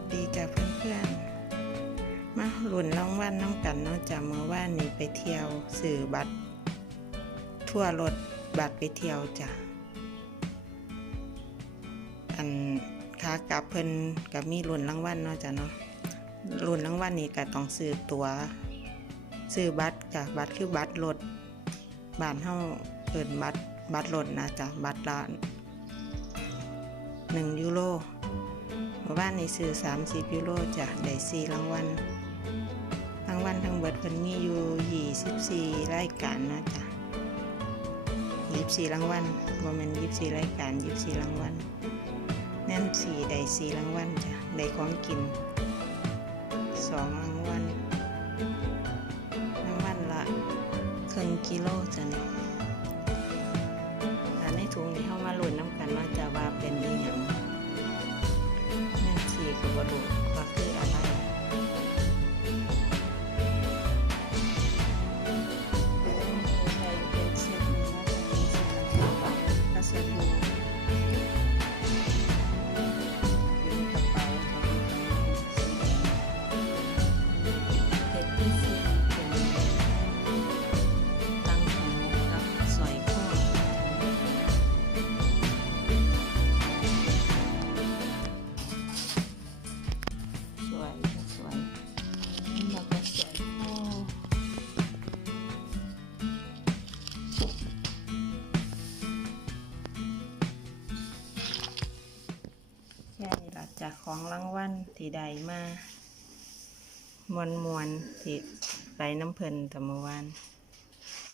วัสดีจ้ะเพื่อนๆ มาหลุนรางวัลน้ำกันเนาะจ้ะเมื่อวานนี้ไปเที่ยวสื่อบัตร ทั่วรถบัตรไปเที่ยวจ้ะ อันขากลับเพิ่นกับมีหลุนรางวัลเนาะจ้ะเนาะหลุนรางวัลนี่ก็ต้องซื้อตัว๋วซื้อบัตรจ้ะบัตรคือบัตรรถบ้านเฮาเปิดบัตรบัตรรถนะจ้ะบัตรละหนึ่งยูโร มื่อวานในซื้อ30 ยูโรจ้ะได้4รางวัลรางวัลทั้งเบิดเพิ่นมีอยู่24 รายการนะจ้ะ24 รางวัลบ่แม่น24 รายการ 24 รางวัลแน่นสี่ได้4รางวัลจ้ะได้ของกินสองรางวัลรางวัลละครึ่งกิโลจ้ะนี่อั จากของรางวัลที่ใดมามวนมวนที่ไปน้ำเพลินแต่เมื่อวาน